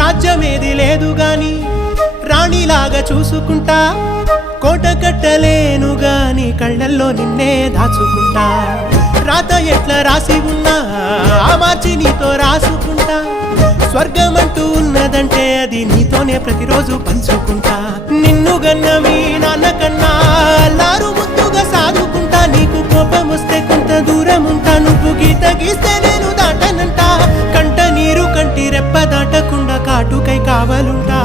రాజ్యమేది లేదు గాని రాణిలాగా చూసుకుంటా, కోట కట్టలేను గాని కళ్ళల్లో నిన్నే దాచుకుంటా. రాత ఎట్లా రాసి ఉన్నా ఆ మార్చి నీతో రాసుకుంటా. స్వర్గమంటూ ఉన్నదంటే అది నీతోనే ప్రతిరోజు పంచుకుంటా. నిన్ను గన్న మీ నాన్న కన్నా లారు ముద్దుగా సాదుకుంటా. నీకు కోపం వస్తే కొంత దూరం ఉంటా, నువ్వు గీత గీస్తే నేను దాటనంటా. కంట నీరు కంటి రెప్ప దాటకుండా కాటుకై కావలుంటా.